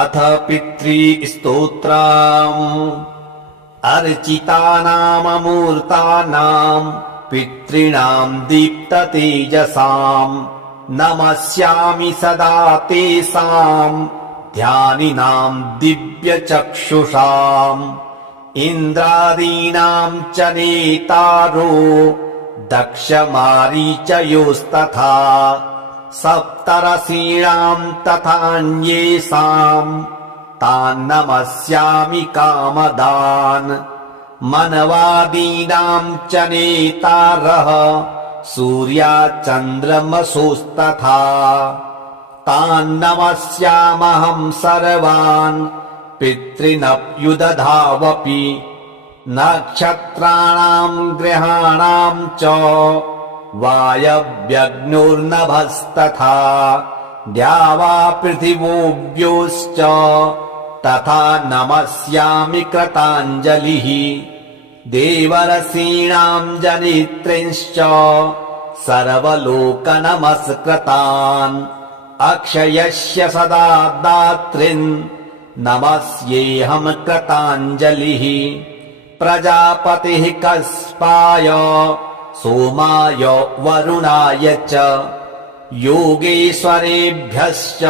अथ पितृस्तोत्रम् अर्चितानाममूर्तानाम् पितॄणाम् दीप्ततेजसाम् नमस्यामि सदा तेषाम् ध्यानिनाम् दिव्यचक्षुषाम् इन्द्रादीनाम् च नेतारो दक्षमारीचयोस्तथा सप्तर्षीणाम् तथान्येषाम् तान् नमस्यामि कामदान् मनवादीनाम् च नेतारः सूर्याचन्द्रमसोस्तथा तान् नमस्यामहम् सर्वान् पितॄनप्युदधावपि नक्षत्राणाम् ग्रहाणाम् च वायव्यग्निर्नभस्तथा द्यावा पृथिवोऽव्योश्च तथा नमस्यामि कृताञ्जलिः देवर्षीणाम् जनित्रिंश्च सर्वलोकनमस्कृतान् अक्षयस्य सदा दातॄन् नमस्येऽहम् कृताञ्जलिः प्रजापतिः कस्पाय सोमाय वरुणाय च योगेश्वरेभ्यश्च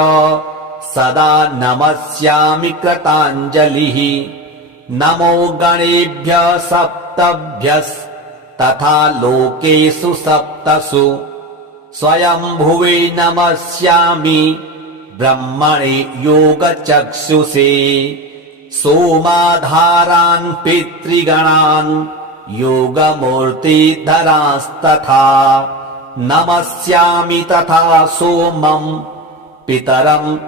सदा नमस्यामि कृताञ्जलिः नमो गणेभ्यः सप्तभ्यस्तथा लोकेषु सप्तसु स्वयंभुवे नमस्यामि ब्रह्मणे योगचक्षुषे सोमाधारान् पितृगणान् योगमूर्तिधरांस्तथा नमस्यामि तथा सोमम् पितरम्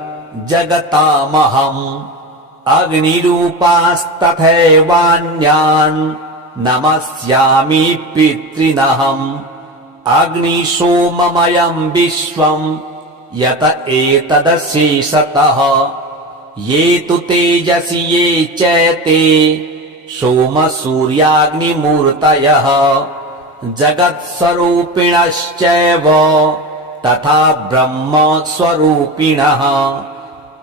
जगतामहम् अग्निरूपास्तथैवान्यान् नमस्यामि पितॄनहम् अग्निसोममयम् विश्वम् यत एतदशेषतः ये तु तेजसि ये चैते सोमसूर्याग्निमूर्तयः जगत्स्वरूपिणश्चैव तथा ब्रह्मस्वरूपिणः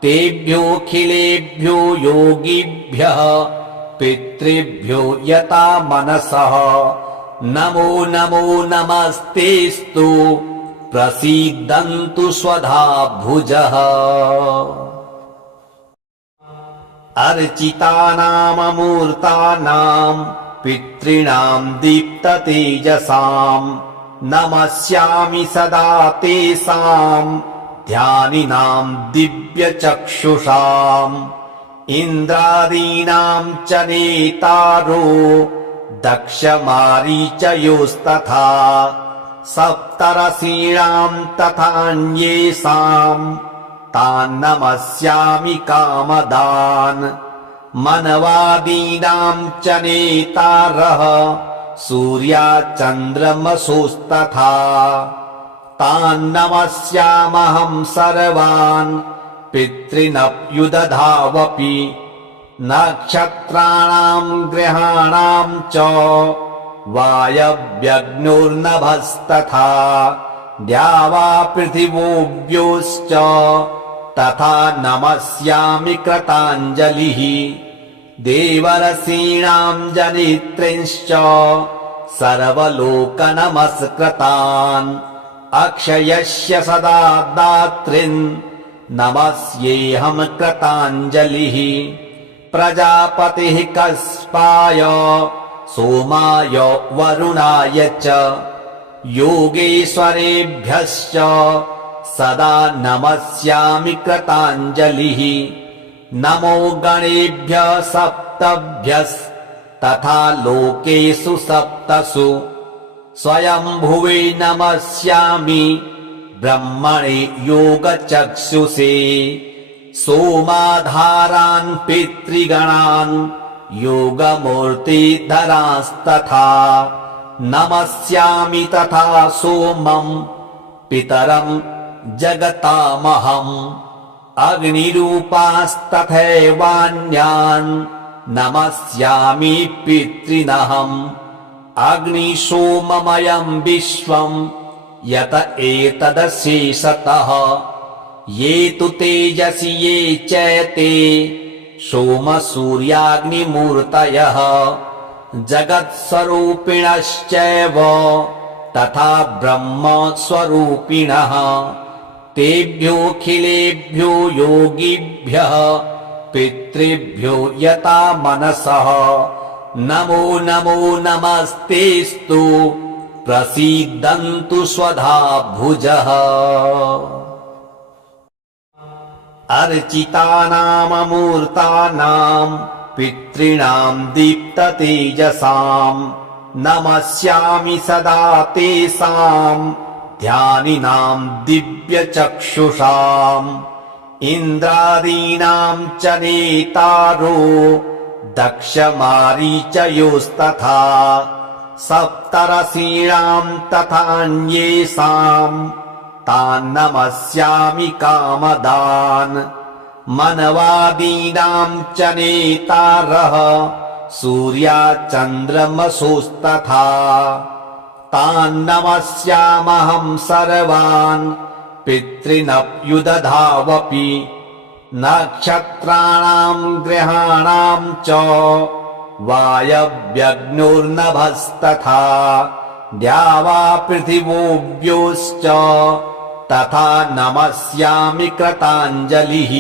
तेभ्योऽखिलेभ्यो योगिभ्यः पितृभ्यो यथा मनसः नमो नमो नमस्तेस्तु प्रसीदन्तु स्वधा भुजः अर्चितानाममूर्तानाम् पितॄणाम् दीप्ततेजसाम् नमस्यामि सदा तेषाम् ध्यानिनाम् दिव्यचक्षुषाम् इन्द्रादीनाम् च नेतारो दक्षमारीचयोस्तथा सप्तर्षीणाम् तथान्येषाम् तान् नमस्यामि कामदान् मनवादीनाम् च नेतारः सूर्याचन्द्रमसोस्तथा तान् नमस्यामहम् सर्वान् पितॄनप्युदधावपि नक्षत्राणाम् ग्रहाणाम् च वायव्यग्निर्नभस्तथा द्यावा पृथिवोऽव्योश्च तथा नमस्यामि कृताञ्जलिः देवर्षीणाम् जनित्रिंश्च सर्वलोकनमस्कृतान् अक्षयस्य सदा दातॄन् नमस्येऽहम् कृताञ्जलिः प्रजापतिः कस्पाय सोमाय वरुणाय च योगेश्वरेभ्यश्च सदा नमस्यामि कृताञ्जलिः नमो गणेभ्यः सप्तभ्यस्तथा लोकेषु सप्तसु स्वयंभुवे नमस्यामि ब्रह्मणे योगचक्षुषे सोमाधारान् पितृगणान् योगमूर्तिधरांस्तथा नमस्यामि तथा सोमम् पितरम् जगतामहम् अग्निरूपास्तथैवान्यान् नमस्यामि पितॄनहम् अग्निसोममयम् विश्वम् यत एतदशेषतः ये तु तेजसि ये चैते सोमसूर्याग्निमूर्तयः जगत्स्वरूपिणश्चैव तथा ब्रह्मस्वरूपिणः तेभ्योऽखिलेभ्यो योगिभ्यः पितृभ्यो यता मनसः नमो नमो नमस्तेस्तु प्रसीदन्तु स्वधा भुजः। अर्चितानाममूर्तानाम् पितॄणां दीप्ततेजसां नमस्यामि सदा तेषां ध्यानिनां दिव्यचक्षुषाम् इन्द्रादीनां च नेतारो दक्षमारीचयोस्तथा सप्तर्षीणां तथान्येषां तान् नमस्यामि कामदान् मनवादीनां च नेतारः सूर्याचन्द्रमसोस्तथा तान् नमस्यामहं सर्वान् पितॄनप्युदधावपि नक्षत्राणां ग्रहाणां च वायव्यग्नोर्नभस्तथा द्यावा पृथिवोऽव्योश्च तथा नमस्यामि कृताञ्जलिः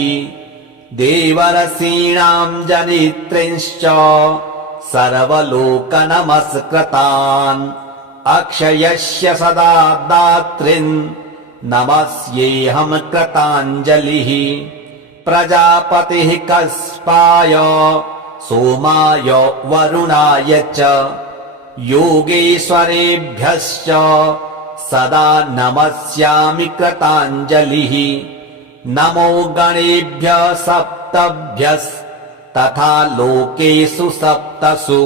देवर्षीणां जनित्रिंश्च सर्वलोकनमस्कृतान् अक्षयस्य सदा दातॄन् नमस्येऽहं कृताञ्जलिः प्रजापतिः कस्पाय सोमाय वरुणाय च योगेश्वरेभ्यश्च सदा नमस्यामि कृताञ्जलिः नमो गणेभ्यः सप्तभ्यस्तथा लोकेषु सप्तसु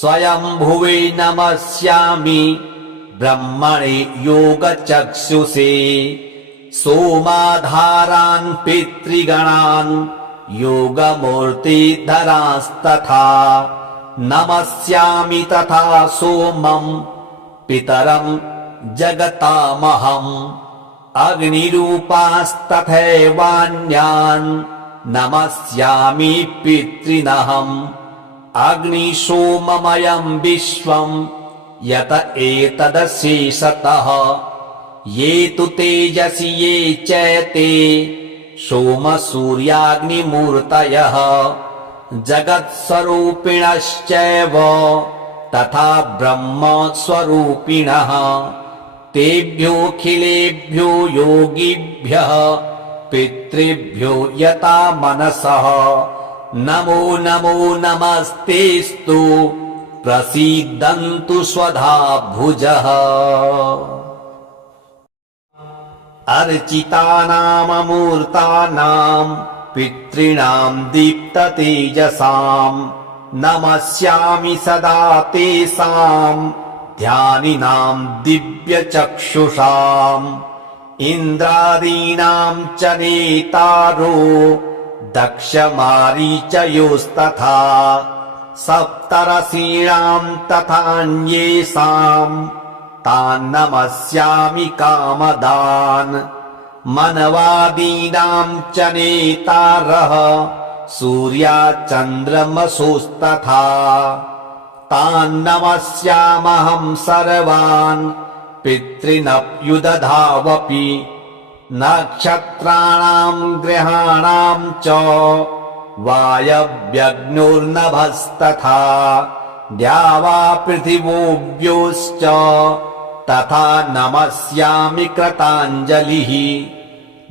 स्वयंभुवे नमस्यामि ब्रह्मणे योगचक्षुषे सोमाधारान् पितृगणान् योगमूर्तिधरांस्तथा नमस्यामि तथा सोमं पितरं जगतामहम् अग्निरूपास्तथैवान्यान् नमस्यामि पितॄनहम् अग्निसोममयं विश्वं यत एतदशेषतः ये तु तेजसि ये चैते सोमसूर्याग्निमूर्तयः जगत्स्वरूपिणश्चैव तथा ब्रह्मस्वरूपिणः तेभ्योऽखिलेभ्यो योगिभ्यः पितृभ्यो यता मनसः नमो नमो नमस्तेस्तु प्रसीदन्तु स्वधा भुजः। अर्चितानाममूर्तानां पितॄणां दीप्ततेजसां नमस्यामि सदा तेषां ध्यानिनां दिव्यचक्षुषाम् इन्द्रादीनां च नेतारो दक्षमारीचयोस्तथा सप्तर्षीणां तथान्येषां तान् नमस्यामि कामदान् मनवादीनां च नेतारः सूर्याचन्द्रमसोस्तथा तान् नमस्यामहं सर्वान् पितॄनप्युदधावपि नक्षत्राणां ग्रहाणां च वायव्यग्नोर्नभस्तथा द्यावा पृथिवोऽव्योश्च तथा नमस्यामि कृताञ्जलिः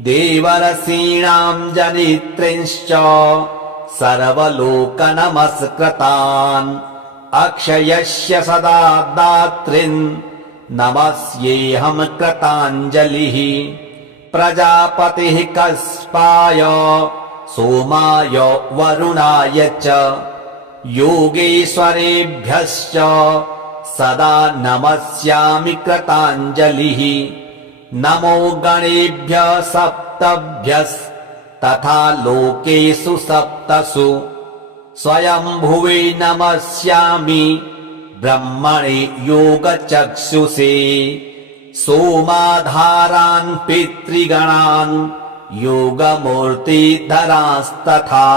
देवर्षीणां जनित्रिंश्च सर्वलोकनमस्कृतान् अक्षयस्य सदा दातॄन् नमस्येऽहं कृताञ्जलिः प्रजापतिः कस्पाय सोमाय वरुणाय च योगेश्वरेभ्यश्च सदा नमस्यामि कृताञ्जलिः नमो गणेभ्यः सप्तभ्यस्तथा लोकेषु सप्तसु स्वयंभुवे नमस्यामि ब्रह्मणे योगचक्षुषे सोमाधारान् पितृगणान् योगमूर्तिधरांस्तथा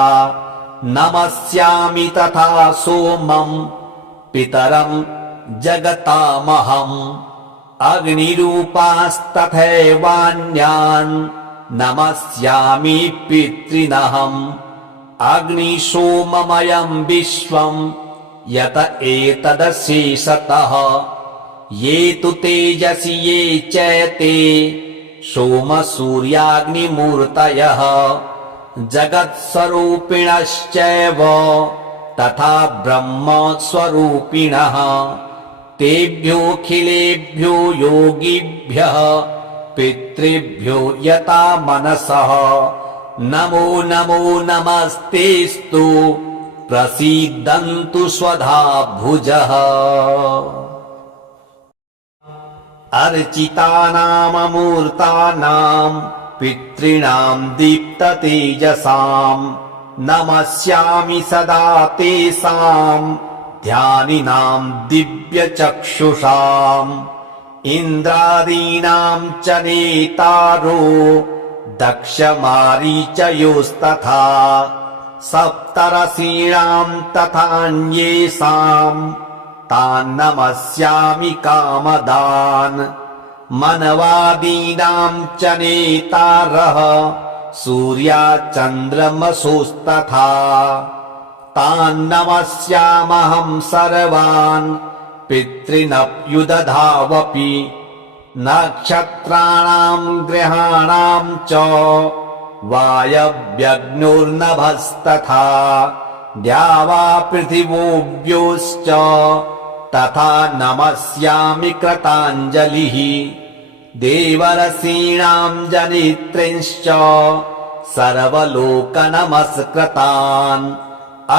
नमस्यामि तथा सोमं पितरं जगतामहम् अग्निरूपास्तथैवान्यान् नमस्यामि पितॄनहम् अग्निसोममयं विश्वं यत एतदशेषतः ये तु तेजसि ये चैते सोमसूर्याग्निमूर्तयः जगत्स्वरूपिणश्चैव तथा ब्रह्मस्वरूपिणः तेभ्योऽखिलेभ्यो योगिभ्यः पितृभ्यो यता मनसः नमो नमो नमस्तेस्तु प्रसीदन्तु स्वधा भुजः अर्चितानाममूर्तानां पितॄणां दीप्ततेजसां नमस्यामि सदा तेषां ध्यानिनां दिव्यचक्षुषाम् इन्द्रादीनां च नेतारो दक्षमारीचयोस्तथा सप्तर्षीणां तथान्येषां तान् नमस्यामि कामदान् मनवादीनां च नेतारः सूर्याचन्द्रमसोस्तथा तान् नमस्यामहं सर्वान् पितॄनप्युदधावपि नक्षत्राणां ग्रहाणां च वायव्यग्नोर्नभस्तथा द्यावा पृथिवोऽव्योश्च तथा नमस्यामि कृताञ्जलिः देवर्षीणां जनित्रिंश्च सर्वलोकनमस्कृतान्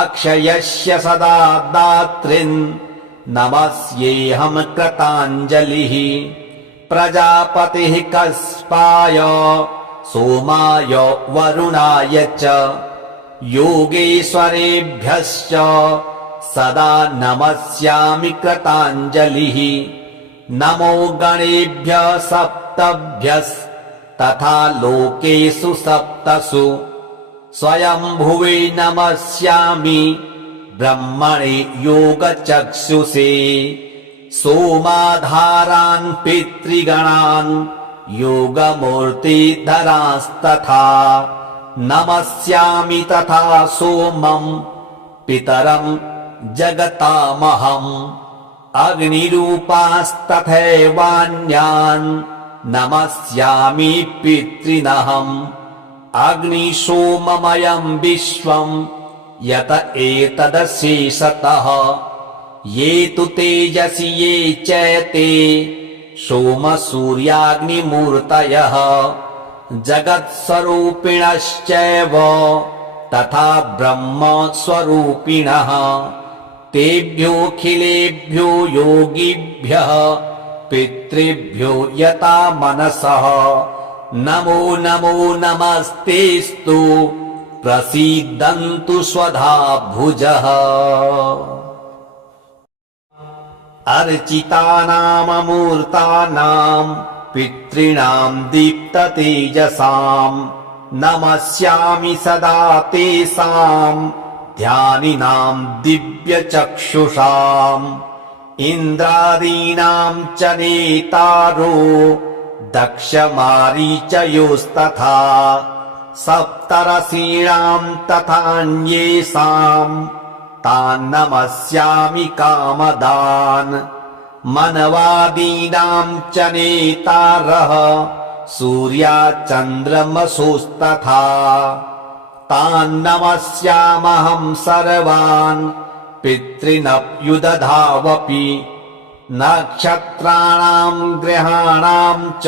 अक्षयस्य सदा दातॄन् नमस्येऽहं कृताञ्जलिः प्रजापतिः कस्पाय सोमाय वरुणाय च योगेश्वरेभ्यश्च सदा नमस्यामि कृताञ्जलिः नमो गणेभ्यः सप्तभ्यस्तथा लोकेषु सप्तसु स्वयंभुवे नमस्यामि ब्रह्मणे योगचक्षुषे सोमाधारान् पितृगणान् योगमूर्तिधरांस्तथा नमस्यामि तथा सोमं पितरं जगतामहम् अग्निरूपास्तथैवान्यान् नमस्यामि पितॄनहम् अग्निसोममयं विश्वं यत एतदशेषतः ये तु तेजसि ये चैते सोमसूर्याग्निमूर्तयः जगत्स्वरूपिणश्चैव तथा ब्रह्मस्वरूपिणः तेभ्योऽखिलेभ्यो योगिभ्यः पितृभ्यो यता मनसः नमो नमो नमस्तेस्तु प्रसीदन्तु स्वधा भुजः अर्चितानाममूर्तानां पितॄणां दीप्ततेजसां नमस्यामि सदा तेषां ध्यानिनां दिव्यचक्षुषाम् इन्द्रादीनां च नेतारो दक्षमारीचयोस्तथा सप्तर्षीणां तथान्येषां तान् नमस्यामि कामदान् मनवादीनां च नेतारः सूर्याचन्द्रमसोस्तथा तान् नमस्यामहं सर्वान् पितॄनप्युदधावपि नक्षत्राणां ग्रहाणां च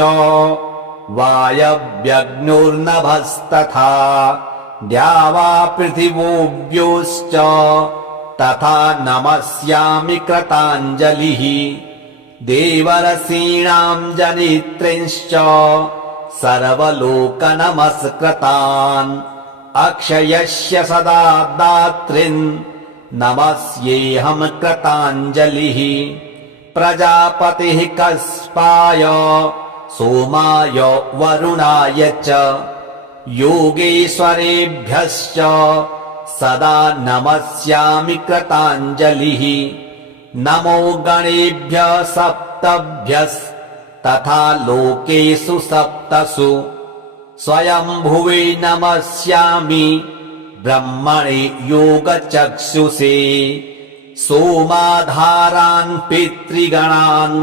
वायव्यग्नोर्नभस्तथा द्यावा पृथिवोऽव्योश्च तथा नमस्यामि कृताञ्जलिः देवर्षीणां जनित्रिंश्च सर्वलोकनमस्कृतान् अक्षयस्य सदा दातॄन् नमस्येऽहं कृताञ्जलिः प्रजापतिः कस्पाय सोमाय वरुणाय च योगेश्वरेभ्यश्च सदा नमस्यामि कृताञ्जलिः नमो गणेभ्यः सप्तभ्यस्तथा लोकेषु सप्तसु स्वयंभुवे नमस्यामि ब्रह्मणे योगचक्षुषे सोमाधारान् पितृगणान्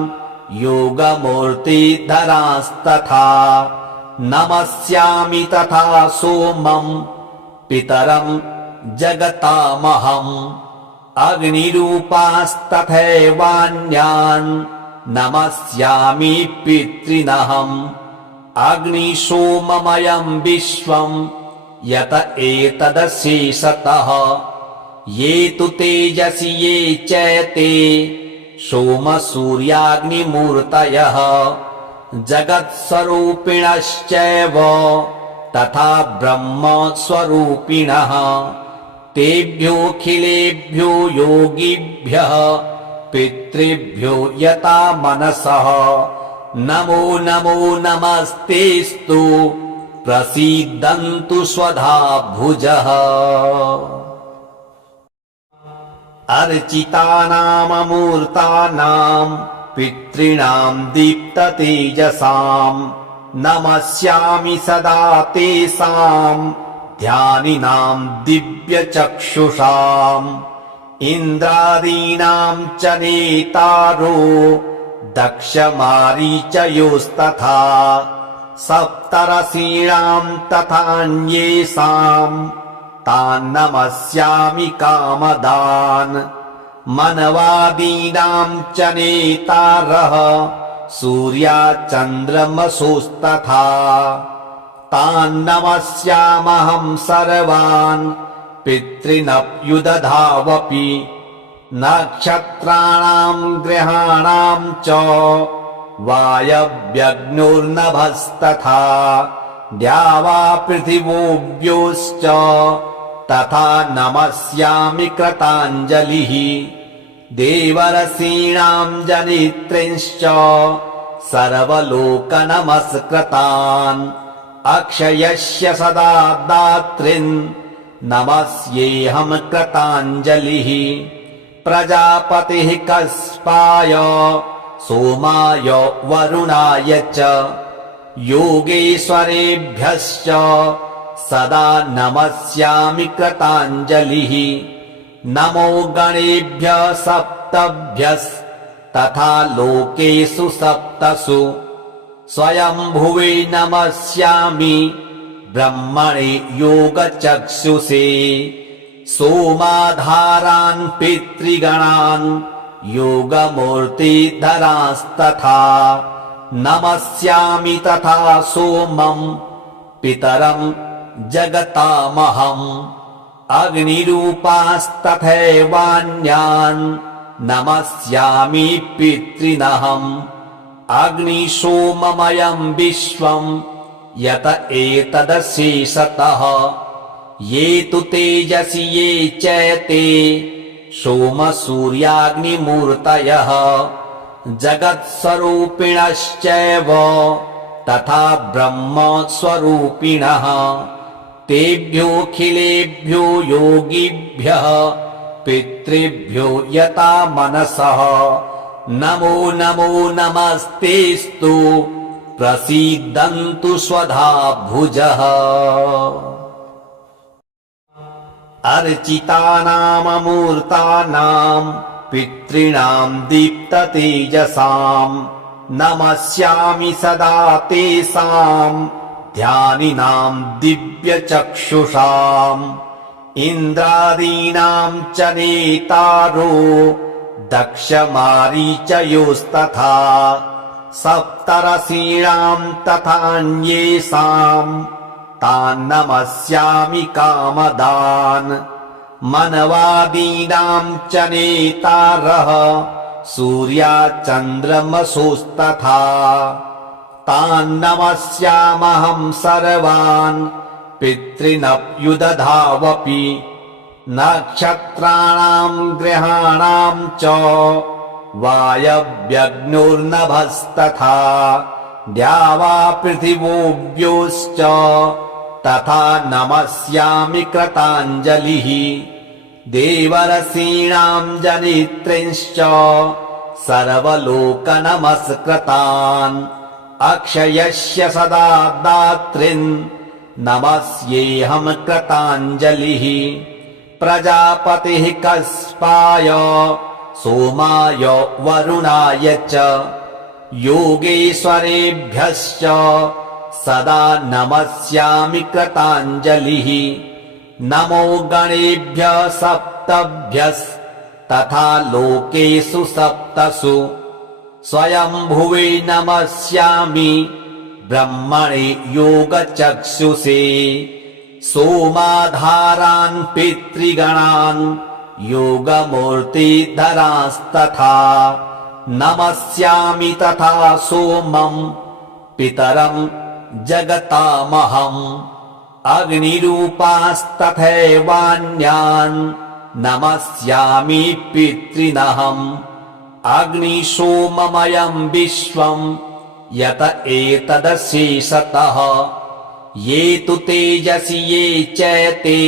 योगमूर्तिधरांस्तथा नमस्यामि तथा सोमं पितरं जगतामहम् अग्निरूपास्तथैवान्यान् नमस्यामि पितॄनहम् अग्निसोममयं विश्वं यत एतदशेषतः ये तु तेजसि ये चैते सोमसूर्याग्निमूर्तयः जगत्स्वरूपिणश्चैव तथा ब्रह्मस्वरूपिणः तेभ्योऽखिलेभ्यो योगिभ्यः पितृभ्यो यता मनसः नमो नमो नमस्तेस्तु प्रसीदन्तु स्वधा भुजः अर्चितानाममूर्तानां पितॄणां दीप्ततेजसां नमस्यामि सदा तेषां ध्यानिनां दिव्यचक्षुषाम् इन्द्रादीनां च नेतारो दक्षमारीचयोस्तथा सप्तर्षीणां तथान्येषां तान् नमस्यामि कामदान् मनवादीनां च नेतारः सूर्याचन्द्रमसोस्तथा तान् नमस्यामहं सर्वान् पितॄनप्युदधावपि नक्षत्राणां ग्रहाणां च वायव्यग्नोर्नभस्तथा द्यावा पृथिवोऽव्योश्च तथा नमस्यामि कृताञ्जलिः देवर्षीणां जनित्रिंश्च सर्वलोकनमस्कृतान् अक्षयस्य सदा दात्रीन् नमस्येऽहं कृताञ्जलिः प्रजापतिः कस्पाय सोमाय वरुणाय च योगेश्वरेभ्यश्च सदा नमस्यामि कृताञ्जलिः नमो गणेभ्यः सप्तभ्यस्तथा लोकेषु सप्तसु स्वयंभुवे नमस्यामि ब्रह्मणे योगचक्षुषे सोमाधारान् पितृगणान् योगमूर्तिधरांस्तथा नमस्यामि तथा सोमं पितरं जगतामहम् अग्निरूपास्तथैवान्यान् नमस्यामि पितॄनहम् अग्निसोममयं विश्वं यत एतदशेषतः ये तु तेजसि ये चैते सोमसूर्याग्निमूर्तयः जगत्स्वरूपिणश्चैव तथा ब्रह्मस्वरूपिणः तेभ्योऽखिलेभ्यो योगिभ्यः पितृभ्यो यता मनसः नमो नमो नमस्तेस्तु प्रसीदन्तु स्वधा भुजः अर्चितानाममूर्तानां पितॄणां दीप्ततेजसां नमस्यामि सदा तेषां ध्यानिनां दिव्यचक्षुषाम् इन्द्रादीनां च नेतारो दक्षमारीचयोस्तथा सप्तर्षीणां तथान्येषां तान् नमस्यामि कामदान् मनवादीनां च नेतारः सूर्याचन्द्रमसोस्तथा तान् नमस्यामहं सर्वान् पितॄनप्युदधावपि नक्षत्राणां ग्रहाणां च वायव्यग्नोर्नभस्तथा द्यावा पृथिवोऽव्योश्च तथा नमस्यामि कृताञ्जलिः देवर्षीणां जनित्रिंश्च सर्वलोकनमस्कृतान् अक्षयस्य सदा दात्रीन् नमस्येऽहं कृताञ्जलिः प्रजापतिः कस्पाय सोमाय वरुणाय च योगेश्वरेभ्यश्च सदा नमस्यामि कृताञ्जलिः नमो गणेभ्यः सप्तभ्यस्तथा लोकेषु सप्तसु स्वयंभुवे नमस्यामि ब्रह्मणे योगचक्षुषे सोमाधारान् पितृगणान् योगमूर्तिधरांस्तथा नमस्यामि तथा सोमं पितरं जगतामहम् अग्निरूपास्तथैवान्यान् नमस्यामि पितॄनहम् अग्निशोममयं विश्वं यत एतदशेषतः ये तु तेजसि ये चैते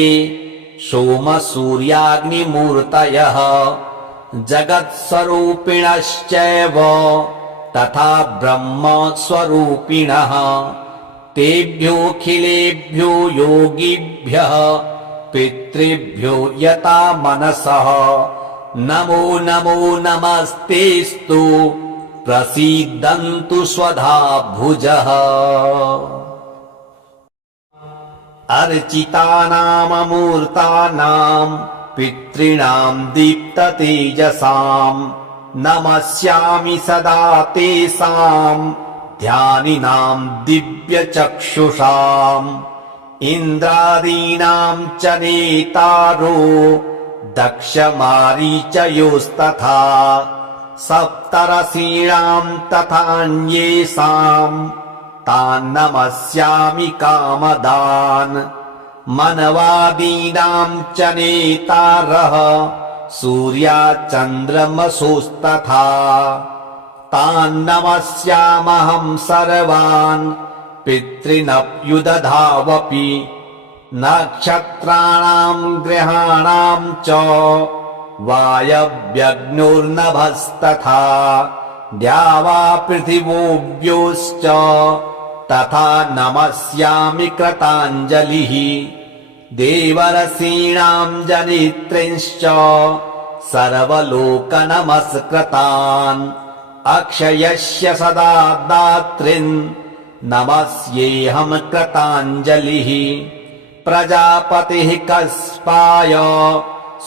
सोमसूर्याग्निमूर्तयः जगत्स्वरूपिणश्चैव तथा ब्रह्मस्वरूपिणः तेभ्योऽखिलेभ्यो योगिभ्यः पितृभ्यो यता मनसः नमो नमो नमस्तेस्तु प्रसीदन्तु स्वधा भुजः अर्चितानाममूर्तानां पितॄणां दीप्ततेजसां नमस्यामि सदा तेषां ध्यानिनां दिव्यचक्षुषाम् इन्द्रादीनां च नेतारो दक्षमारीचयोस्तथा सप्तर्षीणां तथान्येषां तान् नमस्यामि कामदान् मनवादीनां च नेतारः सूर्याचन्द्रमसोस्तथा तान् नमस्यामहं सर्वान् पितॄनप्युदधावपि नक्षत्राणां ग्रहाणां च वायव्यग्नोर्नभस्तथा द्यावा पृथिवोऽव्योश्च तथा नमस्यामि कृताञ्जलिः देवर्षीणां जनित्रिंश्च सर्वलोकनमस्कृतान् अक्षयस्य सदा दात्रीन् नमस्येऽहं कृताञ्जलिः प्रजापतिः कस्पाय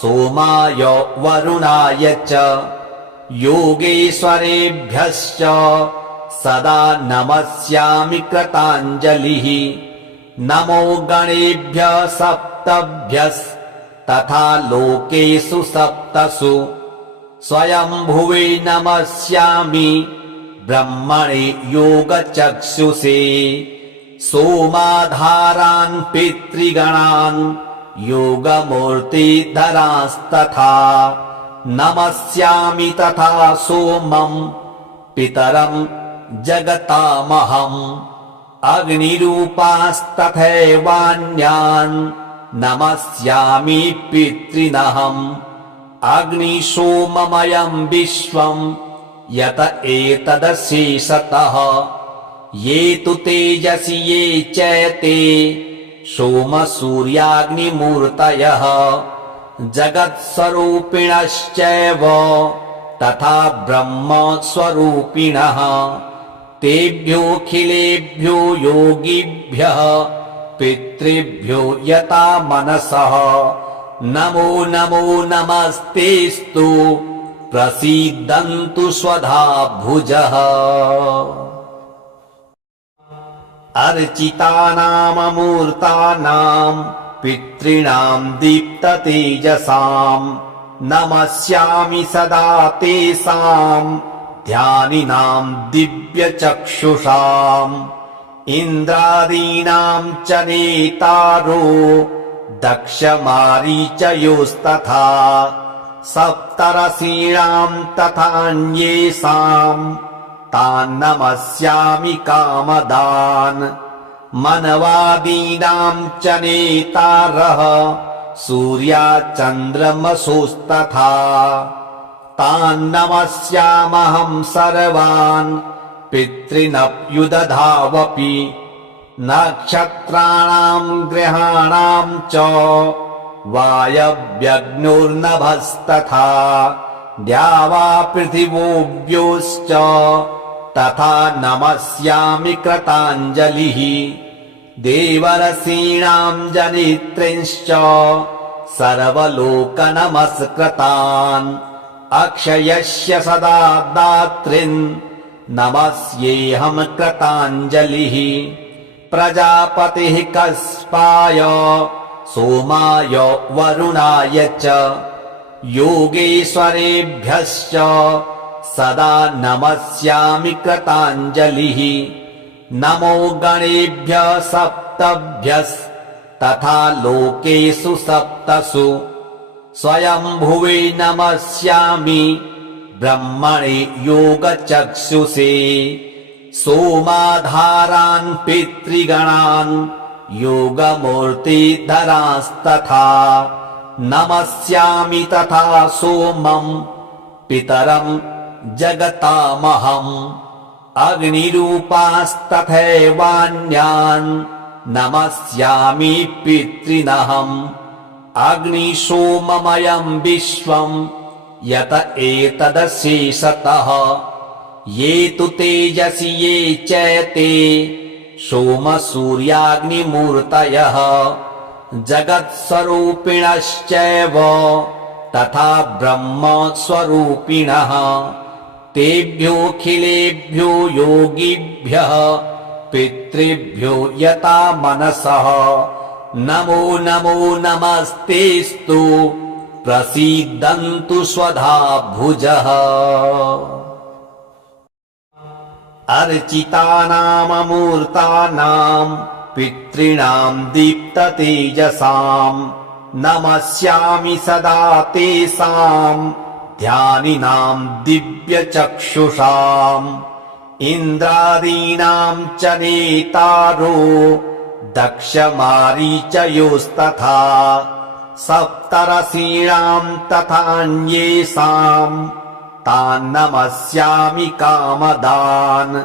सोमाय वरुणाय च योगेश्वरेभ्यश्च सदा नमस्यामि कृताञ्जलिः नमो गणेभ्यः सप्तभ्यस्तथा लोकेषु सप्तसु स्वयंभुवे नमस्यामि ब्रह्मणे योगचक्षुषे सोमाधारान् पितृगणान् योगमूर्तिधरांस्तथा नमस्यामि तथा सोमं पितरं जगतामहम् अग्निरूपास्तथैवान्यान् नमस्यामि पितॄनहम् अग्निशोममयं विश्वं यत एतदशेषतः ये तु तेजसि ये चैते सोमसूर्याग्निमूर्तयः जगत्स्वरूपिणश्चैव तथा ब्रह्मस्वरूपिणः तेभ्योऽखिलेभ्यो योगिभ्यः पितृभ्यो यता मनसः नमो नमो नमस्तेस्तु प्रसीदन्तु स्वधा भुजः अर्चितानाममूर्तानां पितॄणां दीप्ततेजसां नमस्यामि सदा तेषां ध्यानिनां दिव्यचक्षुषाम् इन्द्रादीनां च नेतारो दक्षमारीचयोस्तथा सप्तर्षीणां तथान्येषां तान् नमस्यामि कामदान् मनवादीनां च नेतारः सूर्याचन्द्रमसुस्तथा तान् नमस्यामहं सर्वान् पितॄनप्युदधावपि नक्षत्राणां ग्रहाणां च वायव्यग्निर्नभस्तथा द्यावा पृथिवोऽव्योश्च तथा नमस्यामि कृताञ्जलिः देवर्षीणां जनित्रिंश्च सर्वलोकनमस्कृतान् अक्षयस्य सदा दातॄन् नमस्येऽहं कृताञ्जलिः प्रजापतिः कस्पाय सोमाय वरुणाय च योगेश्वरेभ्यश्च सदा नमस्यामि कृताञ्जलिः नमो गणेभ्यः सप्तभ्यस्तथा लोकेषु सप्तसु स्वयंभुवे नमस्यामि ब्रह्मणे योगचक्षुषे सोमाधारान् पितृगणान् योगमूर्तिधरांस्तथा नमस्यामि तथा सोमं पितरं जगतामहम् अग्निरूपास्तथैवान्यान् नमस्यामि पितॄनहम् अग्निसोममयं विश्वं यत एतदशेषतः ये तु तेजसि ये चैते सोमसूर्याग्निमूर्तयः जगत्स्वरूपिणश्चैव तथा ब्रह्मस्वरूपिणः तेभ्योऽखिलेभ्यो योगिभ्यः पितृभ्यो यता मनसः नमो नमो नमस्तेस्तु प्रसीदन्तु स्वधा भुजः अर्चितानाममूर्तानां पितॄणां दीप्ततेजसां नमस्यामि सदा तेषां ध्यानिनां दिव्यचक्षुषाम् इन्द्रादीनां च नेतारो दक्षमारीचयोस्तथा सप्तर्षीणां तथान्येषां तान् नमस्यामि कामदान्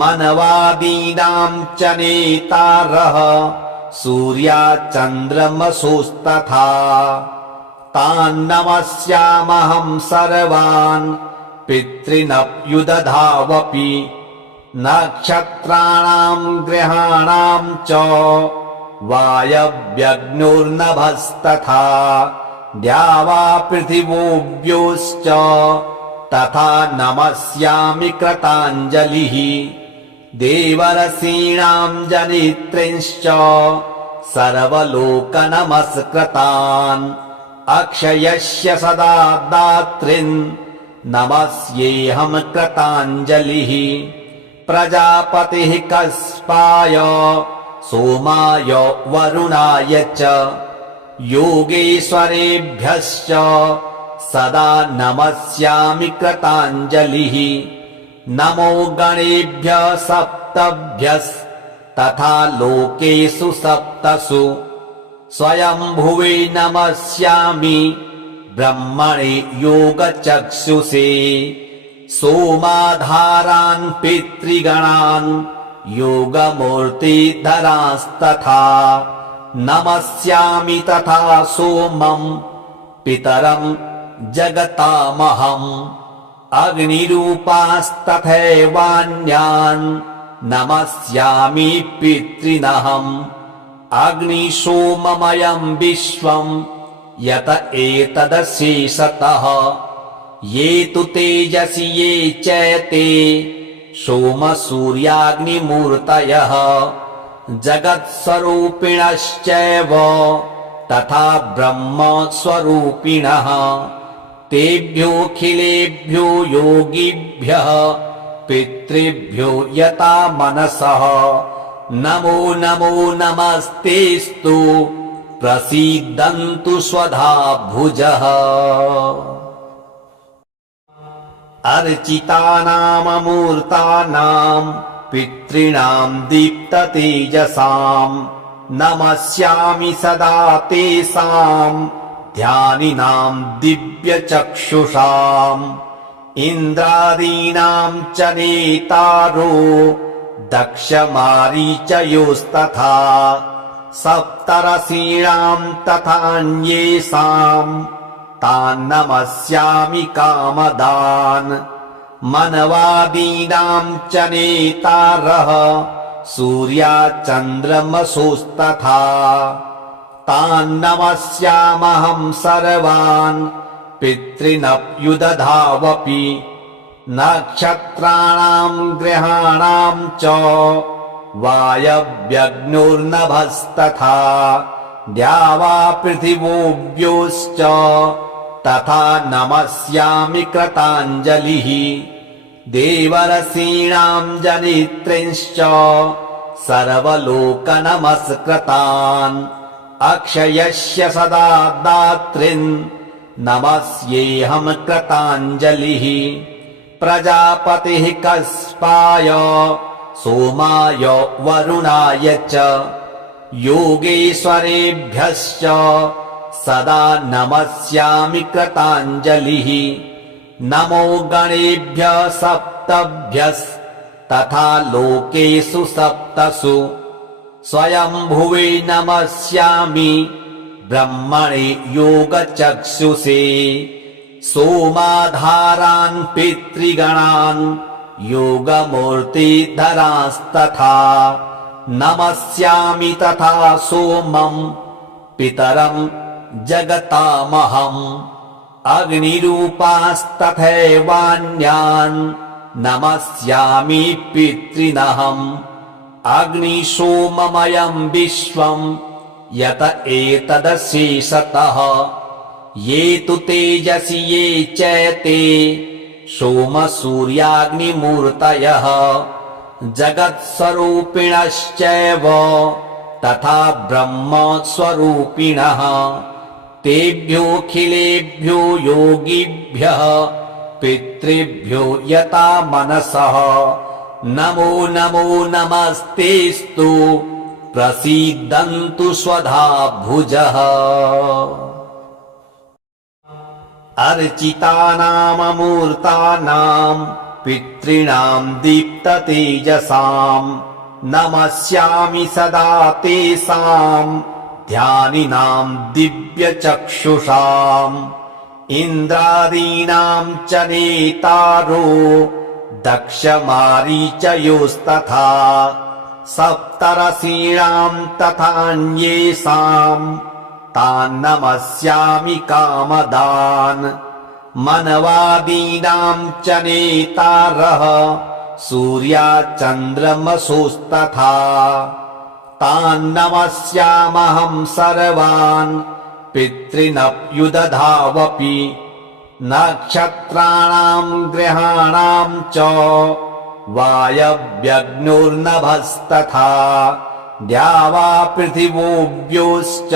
मनवादीनां च नेतारः सूर्याचन्द्रमसुस्तथा तान् नमस्यामहं सर्वान् पितॄनप्युदधावपि नक्षत्राणां ग्रहाणां च वायव्यग्निर्नभस्तथा द्यावा पृथिवोऽव्योश्च तथा नमस्यामि कृताञ्जलिः देवर्षीणां जनित्रिंश्च सर्वलोकनमस्कृतान् अक्षयस्य सदा दातॄन् नमस्येऽहं कृताञ्जलिः प्रजापतिः कस्पाय सोमाय वरुणाय च योगेश्वरेभ्यश्च सदा नमस्यामि कृताञ्जलिः नमो गणेभ्यः सप्तभ्यस्तथा लोकेषु सप्तसु स्वयंभुवे नमस्यामि ब्रह्मणे योगचक्षुषे सोमाधारान् पितृगणान् योगमूर्तिधरांस्तथा नमस्यामि तथा सोमं पितरं जगतामहम् अग्निरूपास्तथैवान्यान् नमस्यामि पितॄनहम् अग्निसोममयं विश्वं यत एतदशेषतः ये तु तेजसि ये चैते सोमसूर्याग्निमूर्तयः जगत्स्वरूपिणश्चैव तथा ब्रह्मस्वरूपिणः तेभ्योऽखिलेभ्यो योगिभ्यः पितृभ्यो यता मनसः नमो नमो नमस्तेस्तु प्रसीदन्तु स्वधा भुजः अर्चितानाममूर्तानां पितॄणां दीप्ततेजसाम् नमस्यामि सदा तेषां ध्यानिनां दिव्यचक्षुषाम् इन्द्रादीनां च नेतारो दक्षमारीचयोस्तथा सप्तर्षीणां तथान्येषां तान् नमस्यामि कामदान् मनवादीनां च नेतारः सूर्याचन्द्रमसोस्तथा तान् नमस्यामहं सर्वान् पितॄनप्युदधावपि नक्षत्राणां ग्रहाणां च वायव्यग्निर्नभस्तथा द्यावा पृथिवोऽव्योश्च तथा नमस्यामि कृताञ्जलिः देवर्षीणां जनित्रिंश्च सर्वलोकनमस्कृतान् अक्षयस्य सदा दातॄन् नमस्येऽहं कृताञ्जलिः प्रजापतिः कस्पाय सोमाय वरुणाय च योगेश्वरेभ्यश्च सदा नमस्यामि कृताञ्जलिः नमो गणेभ्यः सप्तभ्यस्तथा लोकेषु सप्तसु स्वयंभुवे नमस्यामि ब्रह्मणे योगचक्षुषे सोमाधारान् पितृगणान् योगमूर्तिधरांस्तथा नमस्यामि तथा सोमं पितरं जगतामहम् अग्निरूपास्तथैवान्यान् नमस्यामि पितॄनहम् अग्निसोममयं विश्वं यत एतदशेषतः ये तु तेजसि ये चैते सोमसूर्याग्निमूर्तयः जगत्स्वरूपिणश्चैव तथा ब्रह्मस्वरूपिणः तेभ्योऽखिलेभ्यो योगिभ्यः पितृभ्यो यता मनसः नमो नमो नमस्तेस्तु प्रसीदन्तु स्वधा भुजः अर्चितानाममूर्तानां पितॄणां दीप्ततेजसां नमस्यामि सदा तेषां ध्यानिनां दिव्यचक्षुषाम् इन्द्रादीनां च नेतारो दक्षमारीचयोस्तथा सप्तर्षीणां तथान्येषां तान् नमस्यामि कामदान् मनवादीनां च नेतारः सूर्याचन्द्रमसोस्तथा तान् नमस्यामहं सर्वान् पितॄनप्युदधावपि नक्षत्राणां ग्रहाणां च वायव्यग्निर्नभस्तथा द्यावा पृथिवोऽव्योश्च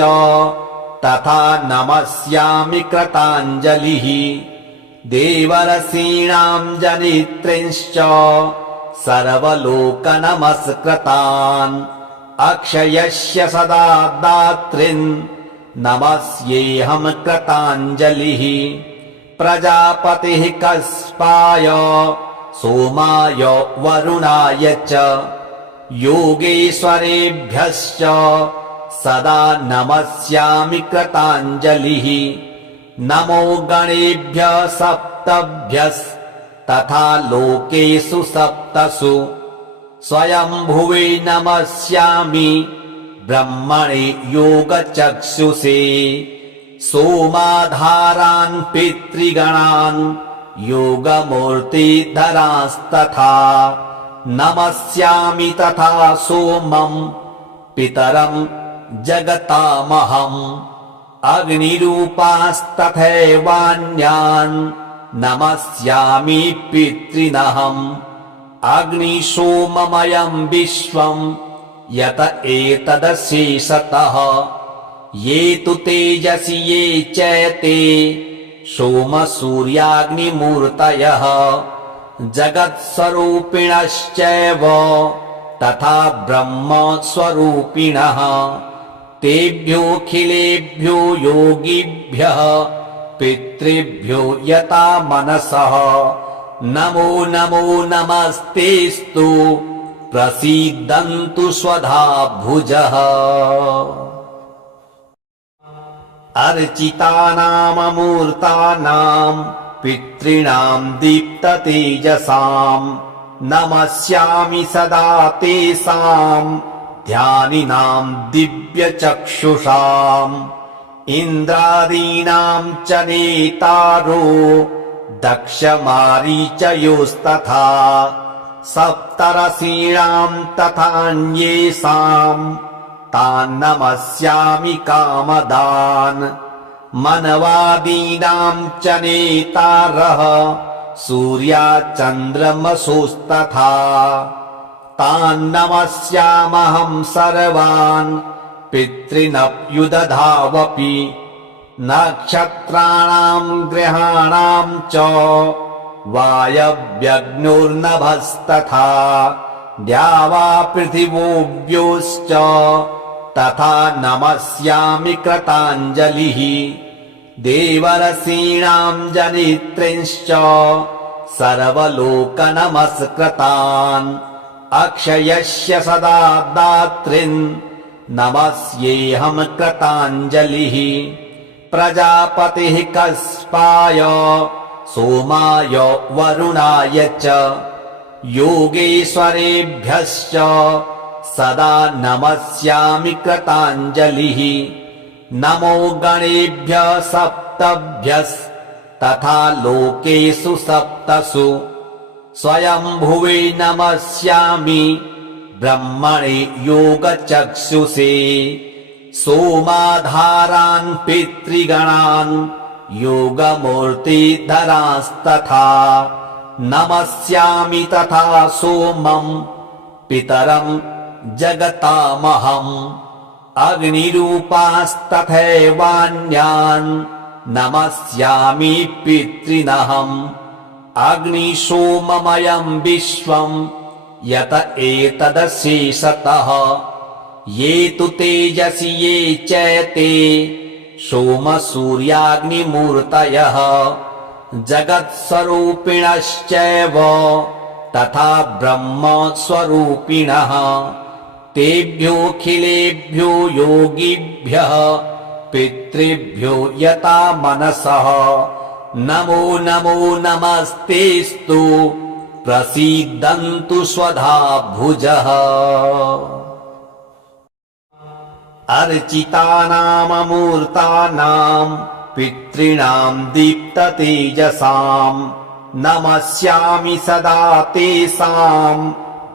तथा नमस्यामि कृताञ्जलिः देवर्षीणां जनित्रिंश्च सर्वलोकनमस्कृतान् अक्षयस्य सदा दातॄन् नमस्येऽहं कृताञ्जलिः प्रजापतिः कस्पाय सोमाय वरुणाय च योगेश्वरेभ्यश्च सदा नमस्यामि कृताञ्जलिः नमो गणेभ्यः सप्तभ्यस्तथा लोकेषु सप्तसु स्वयंभुवे नमस्यामि ब्रह्मणे योगचक्षुषे सोमाधारान् पितृगणान् योगमूर्तिधरांस्तथा नमस्यामि तथा सोमं पितरं जगतामहम् अग्निरूपास्तथैवान्यान् नमस्यामि पितॄनहम् अग्निसोममयं विश्वं यत एतदशेषतः ये तु तेजसि ये चैते सोमसूर्याग्निमूर्तयः जगत्स्वरूपिणश्चैव तथा ब्रह्मस्वरूपिणः तेभ्योऽखिलेभ्यो योगिभ्यः पितृभ्यो यता मनसः नमो नमो नमस्तेस्तु प्रसीदन्तु स्वधा भुजः। अर्चितानाममूर्तानां पितॄणां दीप्ततेजसां नमस्यामि सदा तेषां ध्यानिनां दिव्यचक्षुषाम् इन्द्रादीनां च नेतारो दक्षमारीचयोस्तथा सप्तर्षीणां तथान्येषां तान् नमस्यामि कामदान् मनवादीनां च नेतारः सूर्याचन्द्रमसोस्तथा तान् नमस्यामहं सर्वान् पितॄनप्युदधावपि नक्षत्राणां ग्रहाणां च वायव्यग्निर्नभस्तथा द्यावा पृथिवोऽव्योश्च तथा नमस्यामि कृताञ्जलिः देवर्षीणां जनित्रिंश्च सर्वलोकनमस्कृतान् अक्षयस्य सदा दातॄन् नमस्येऽहं कृताञ्जलिः प्रजापतिः कस्पाय सोमाय वरुणाय च योगेश्वरेभ्यश्च सदा नमस्यामि कृताञ्जलिः नमो गणेभ्यः सप्तभ्यस्तथा लोकेषु सप्तसु स्वयंभुवे नमस्यामि ब्रह्मणे योगचक्षुषे सोमाधारान् पितृगणान् योगमूर्तिधरांस्तथा नमस्यामि तथा सोमं पितरं जगतामहम् अग्निरूपास्तथैवान्यान् नमस्यामि पितॄनहम् अग्निशोममयं विश्वं यत एतदशेषतः ये तु तेजसि ये चैते सोमसूर्याग्निमूर्तयः जगत्स्वरूपिणश्चैव तथा ब्रह्मस्वरूपिणः तेभ्योऽखिलेभ्यो योगिभ्यः पितृभ्यो यता मनसः नमो नमो नमस्तेस्तु प्रसीदन्तु स्वधा भुजः। अर्चितानाममूर्तानां पितॄणां दीप्ततेजसां नमस्यामि सदा तेषां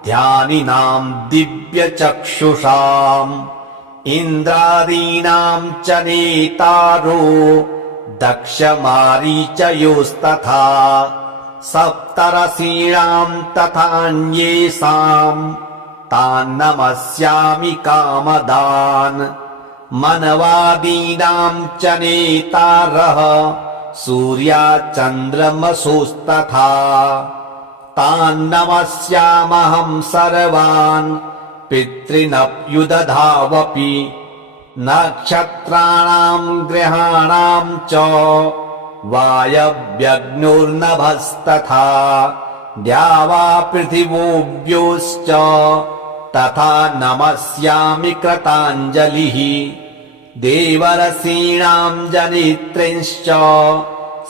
ध्यानिनां दिव्यचक्षुषाम् इन्द्रादीनां च नेतारो दक्षमारीचयोस्तथा सप्तर्षीणां तथान्येषां तान् नमस्यामि कामदान् मनवादीनां च नेतारः सूर्याचन्द्रमसोस्तथा तान् नमस्यामहं सर्वान् पितॄनप्युदधावपि नक्षत्राणां ग्रहाणां च वायव्यग्निर्नभस्तथा द्यावा पृथिवोऽव्योश्च तथा नमस्यामि कृताञ्जलिः देवर्षीणां जनित्रिंश्च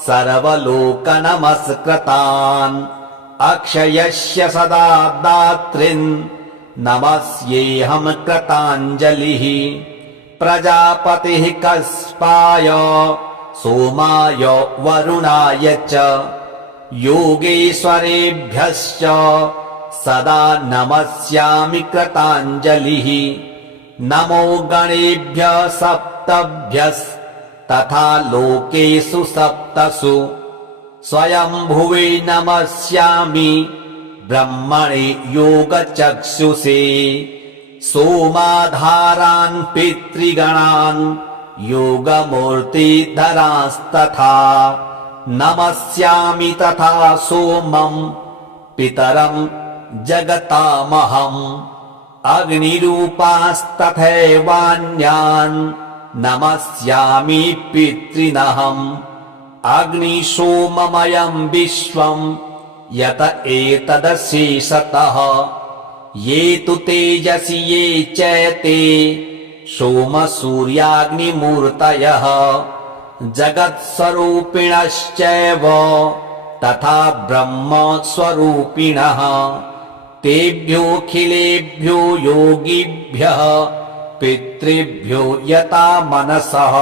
सर्वलोकनमस्कृतान् अक्षयस्य सदा दातॄन् नमस्येऽहं कृताञ्जलिः प्रजापतिः कस्पाय सोमाय वरुणाय च योगेश्वरेभ्यश्च सदा नमस्यामि कृताञ्जलिः नमो गणेभ्यः सप्तभ्यस्तथा लोकेषु सप्तसु स्वयंभुवे नमस्यामि ब्रह्मणे योगचक्षुषे सोमाधारान् पितृगणान् योगमूर्तिधरांस्तथा नमस्यामि तथा सोमं पितरं जगतामहम् अग्निरूपास्तथैवान्यान् नमस्यामि पितॄनहम् अग्निशोममयं विश्वं यत एतदशेषतः ये तु तेजसि ये चैते सोमसूर्याग्निमूर्तयः जगत्स्वरूपिणश्चैव तथा ब्रह्मस्वरूपिणः तेभ्योऽखिलेभ्यो योगिभ्यः पितृभ्यो यता मनसः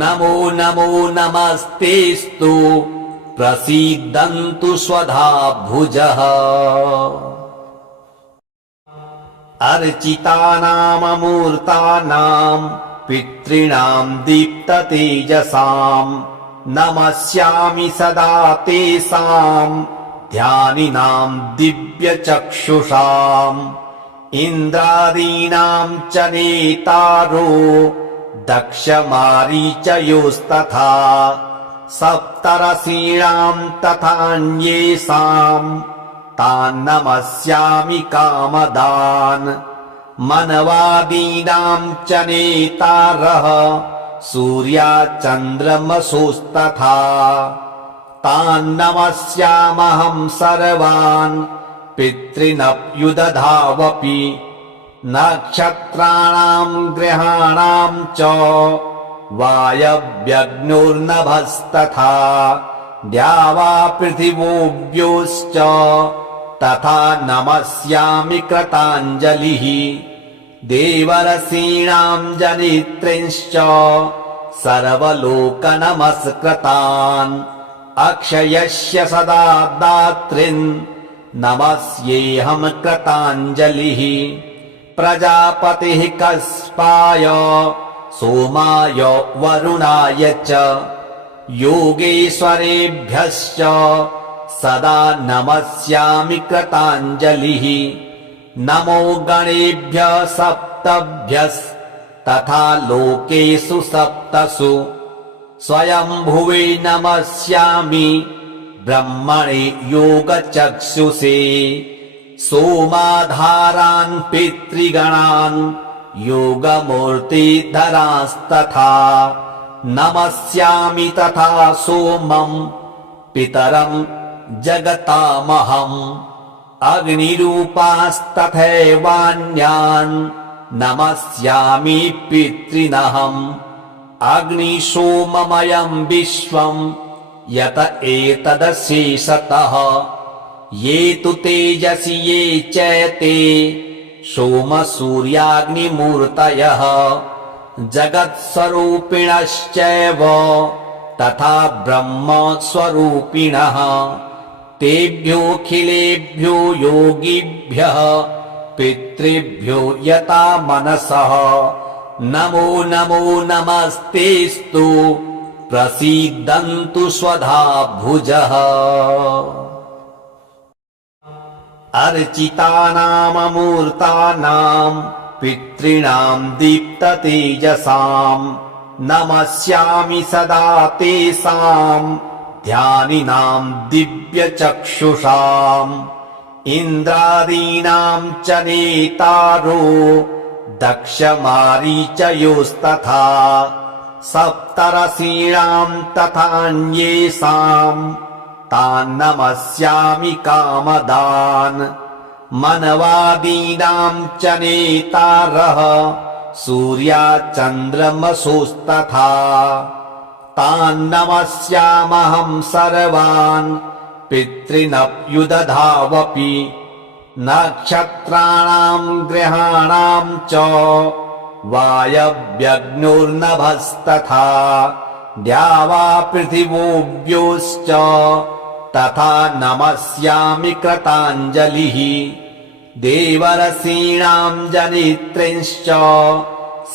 नमो नमो नमस्तेस्तु प्रसीदन्तु स्वधा भुजः अर्चितानाममूर्तानां पितॄणां दीप्ततेजसां नमस्यामि सदा तेषां ध्यानिनां दिव्यचक्षुषाम् इन्द्रादीनां च नेतारो दक्षमारीचयोस्तथा सप्तर्षीणां तथान्येषां तान् नमस्यामि कामदान् मनवादीनां च नेतारः सूर्याचन्द्रमसोस्तथा तान् नमस्यामहं सर्वान् पितॄनप्युदधावपि नक्षत्राणां ग्रहाणां च वायव्यग्नोर्नभस्तथा द्यावा पृथिवोऽव्योश्च तथा नमस्यामि कृताञ्जलिः देवर्षीणां जनित्रिंश्च सर्वलोकनमस्कृतान् अक्षयस्य सदा दातॄन् नमस्येऽहं कृताञ्जलिः प्रजापतिः कस्पाय सोमाय वरुणाय च योगेश्वरेभ्यश्च सदा नमस्यामि कृताञ्जलिः नमो गणेभ्यः सप्तभ्यस्तथा लोकेषु सप्तसु स्वयंभुवे नमस्यामि ब्रह्मणे योगचक्षुषे सोमाधारान् पितृगणान् योगमूर्तिधरांस्तथा नमस्यामि तथा सोमं पितरं जगतामहम् अग्निरूपास्तथैवान्यान् नमस्यामि पितॄनहम् अग्निशोममयं विश्वं यत एतदशेषतः ये तु तेजसि ये चैते सोमसूर्याग्निमूर्तयः जगत्स्वरूपिणश्चैव तथा ब्रह्मस्वरूपिणः तेभ्योऽखिलेभ्यो योगिभ्यः पितृभ्यो यता मनसः नमो नमो नमस्तेस्तु प्रसीदन्तु स्वधा भुजः अर्चितानाममूर्तानां पितॄणां दीप्ततेजसां नमस्यामि सदा तेषां ध्यानिनां दिव्यचक्षुषाम् इन्द्रादीनां च नेतारो दक्षमारीचयोस्तथा सप्तर्षीणां तथान्येषां तान् नमस्यामि कामदान् मनवादीनां च नेतारः सूर्याचन्द्रमसोस्तथा तान् नमस्यामहं सर्वान् पितॄनप्युदधावपि नक्षत्राणां ग्रहाणां च वायव्यग्नोर्नभस्तथा द्यावा पृथिवोऽव्योश्च तथा नमस्यामि कृताञ्जलिः देवर्षीणां जनित्रिंश्च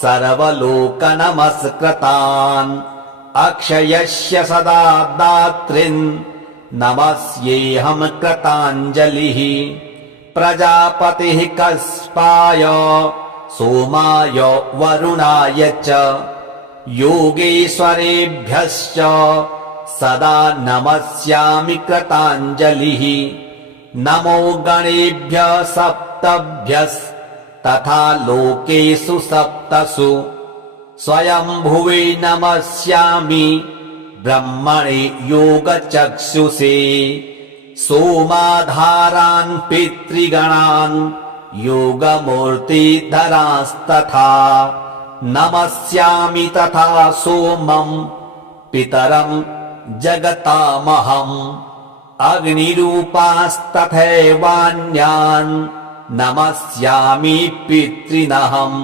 सर्वलोकनमस्कृतान् अक्षयस्य सदा दातॄन् नमस्येऽहं कृताञ्जलिः प्रजापतिः कस्पाय सोमाय वरुणाय च योगेश्वरेभ्यश्च सदा नमस्यामि कृताञ्जलिः नमो गणेभ्यः सप्तभ्यस्तथा लोकेषु सप्तसु स्वयंभुवे नमस्यामि ब्रह्मणे योगचक्षुषे सोमाधारान् पितृगणान् योगमूर्तिधरांस्तथा नमस्यामि तथा सोमं पितरं जगतामहम् अग्निरूपास्तथैवान्यान् नमस्यामि पितॄनहम्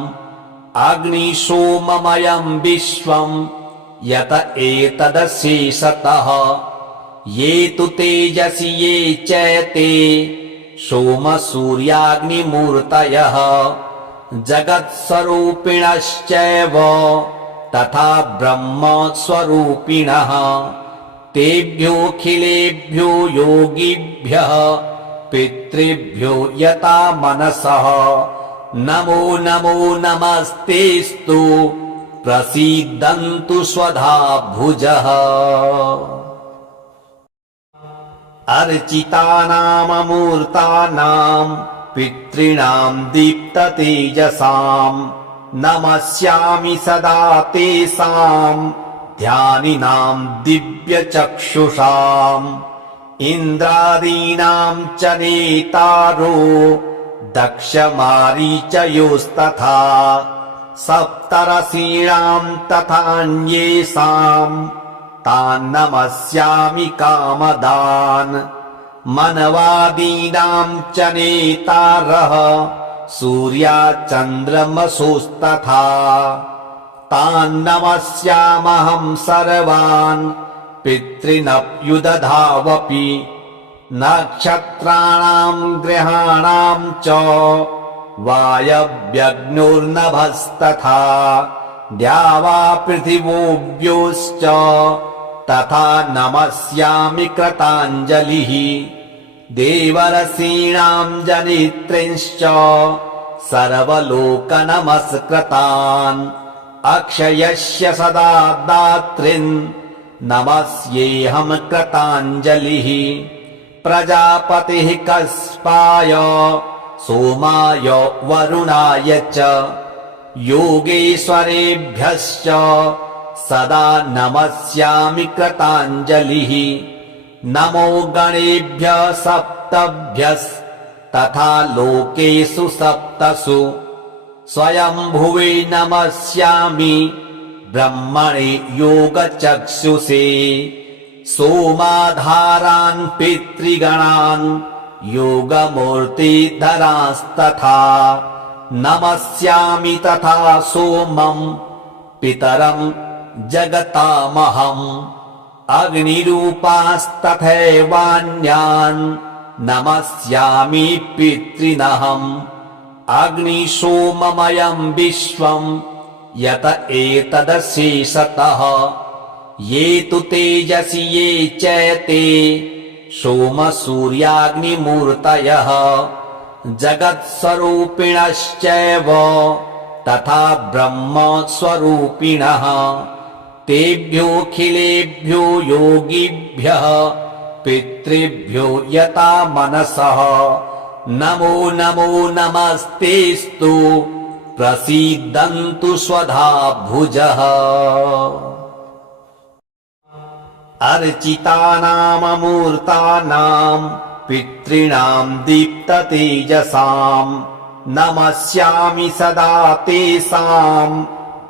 अग्निशोममयं विश्वं यत एतदशेषतः ये तु तेजसि ये चैते सोमसूर्याग्निमूर्तयः जगत्स्वरूपिणश्चैव तथा ब्रह्मस्वरूपिणः तेभ्योऽखिलेभ्यो योगिभ्यः पितृभ्यो यता मनसः नमो नमो नमस्तेस्तु प्रसीदन्तु स्वधा भुजः अर्चितानाममूर्तानां पितॄणां दीप्ततेजसां नमस्यामि सदा तेषां ध्यानिनां दिव्यचक्षुषाम् इन्द्रादीनां च नेतारो दक्षमारीचयोस्तथा सप्तर्षीणां तथान्येषां तान् नमस्यामि कामदान् मनवादीनां च नेतारः सूर्याचन्द्रमसोस्तथा तान् नमस्यामहं सर्वान् पितॄनप्युदधावपि नक्षत्राणां ग्रहाणां च वायव्यग्नोर्नभस्तथा द्यावा पृथिवोऽव्योश्च तथा नमस्यामि कृताञ्जलिः देवर्षीणां जनित्रिंश्च सर्वलोकनमस्कृतान् अक्षयस्य सदा दात्रीन् नमस्येऽहं कृताञ्जलिः प्रजापतिः कस्पाय सोमाय वरुणाय च योगेश्वरेभ्यश्च सदा नमस्यामि कृताञ्जलिः नमो गणेभ्यः सप्तभ्यस्तथा लोकेषु सप्तसु स्वयंभुवे नमस्यामि ब्रह्मणे योगचक्षुषे सोमाधारान् पितृगणान् योगमूर्तिधरांस्तथा नमस्यामि तथा सोमं पितरं जगतामहम् अग्निरूपास्तथैवान्यान् नमस्यामि पितॄनहम् अग्निशोममयं विश्वं यत एतदशेषतः ये तु तेजसि ये चैते सोमसूर्याग्निमूर्तयः जगत्स्वरूपिणश्चैव तथा ब्रह्मस्वरूपिणः तेभ्योऽखिलेभ्यो योगिभ्यः पितृभ्यो यता मनसः नमो नमो नमस्तेस्तु प्रसीदन्तु स्वधा भुजः अर्चितानाममूर्तानां पितॄणां दीप्ततेजसां नमस्यामि सदा तेषां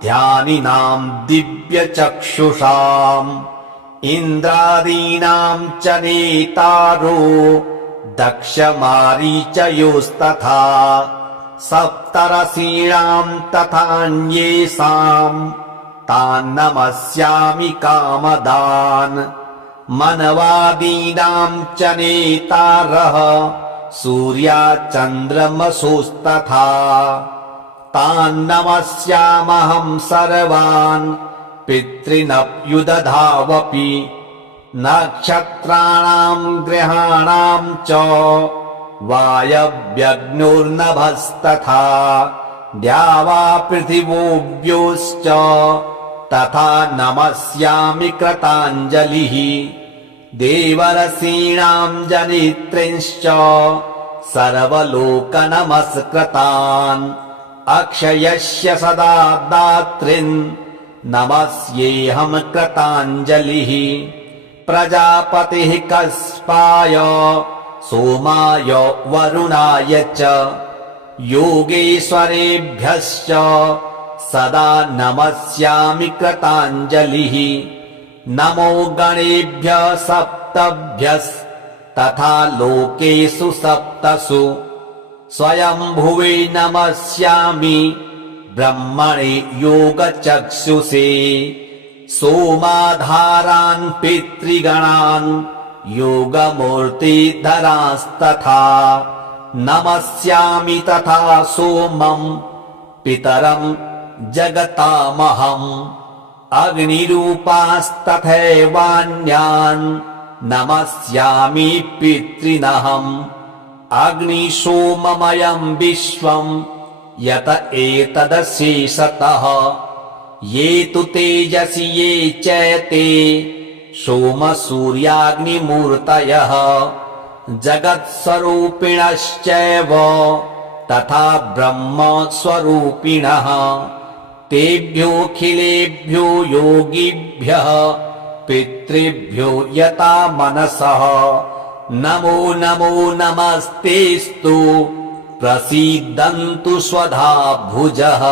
ध्यानिनां दिव्यचक्षुषाम् इन्द्रादीनां च नेतारो दक्षमारीचयोस्तथा सप्तर्षीणां तथान्येषां तान् नमस्यामि कामदान् मनवादीनां च नेतारः सूर्याचन्द्रमसोस्तथा तान् नमस्यामहं सर्वान् पितॄनप्युदधावपि नक्षत्राणां ग्रहाणां च वायव्यग्नोर्नभस्तथा द्यावा पृथिवोऽव्योश्च तथा नमस्यामि कृताञ्जलिः देवर्षीणां जनित्रिंश्च सर्वलोकनमस्कृतान् अक्षयस्य सदा दातॄन् नमस्येऽहं कृताञ्जलिः प्रजापतिः कस्पाय सोमाय वरुणाय च योगेश्वरेभ्यश्च सदा नमस्यामि कृताञ्जलिः नमो गणेभ्यः सप्तभ्यस्तथा लोकेषु सप्तसु स्वयंभुवे नमस्यामि ब्रह्मणे योगचक्षुषे सोमाधारान् पितृगणान् योगमूर्तिधरांस्तथा नमस्यामि तथा सोमं पितरं जगतामहम् अग्निरूपास्तथैवान्यान् नमस्यामि पितॄनहम् अग्निसोममयं विश्वं यत एतदशेषतः ये तु तेजसि ये चैते सोमसूर्याग्निमूर्तयः जगत्स्वरूपिणश्चैव तथा ब्रह्मस्वरूपिणः तेभ्योऽखिलेभ्यो योगिभ्यः पितृभ्यो यता मनसः नमो नमो नमस्तेस्तु प्रसीदन्तु स्वधा भुजः।